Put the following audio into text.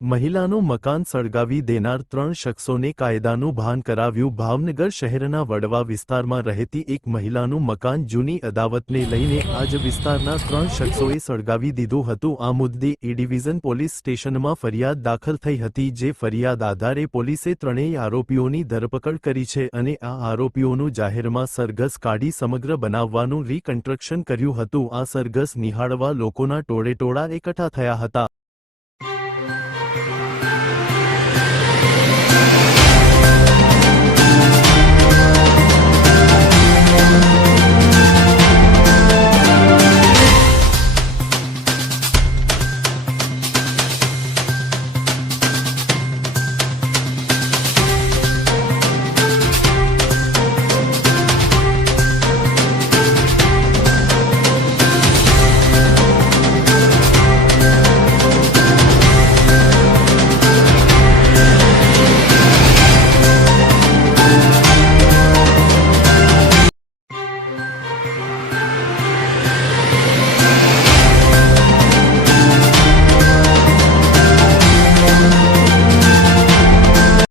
મહિલાનું મકાન સળગાવી દેનાર 3 શખ્સોને કાયદાનું ભાન કરાવ્યું. ભાવનગર શહેરના વડવા વિસ્તારમાં રહેતી એક મહિલાનું મકાન જૂની અદાવતને લઈને આજ વિસ્તારના 3 શખ્સોએ સળગાવી દીધું હતું. આ મુદ્દે એ ડિવિઝન પોલીસ સ્ટેશનમાં ફરિયાદ દાખલ થઈ હતી, જે ફરિયાદ આધારે પોલીસે ત્રણેય આરોપીઓની ધરપકડ કરી છે અને આ આરોપીઓનું જાહેરમાં સરઘસ કાઢી સમગ્ર બનાવવાનું રીકન્સ્ટ્રક્શન કર્યું હતું. આ સરઘસ નિહાળવા લોકોના ટોળેટોળા એકઠા થયા હતા.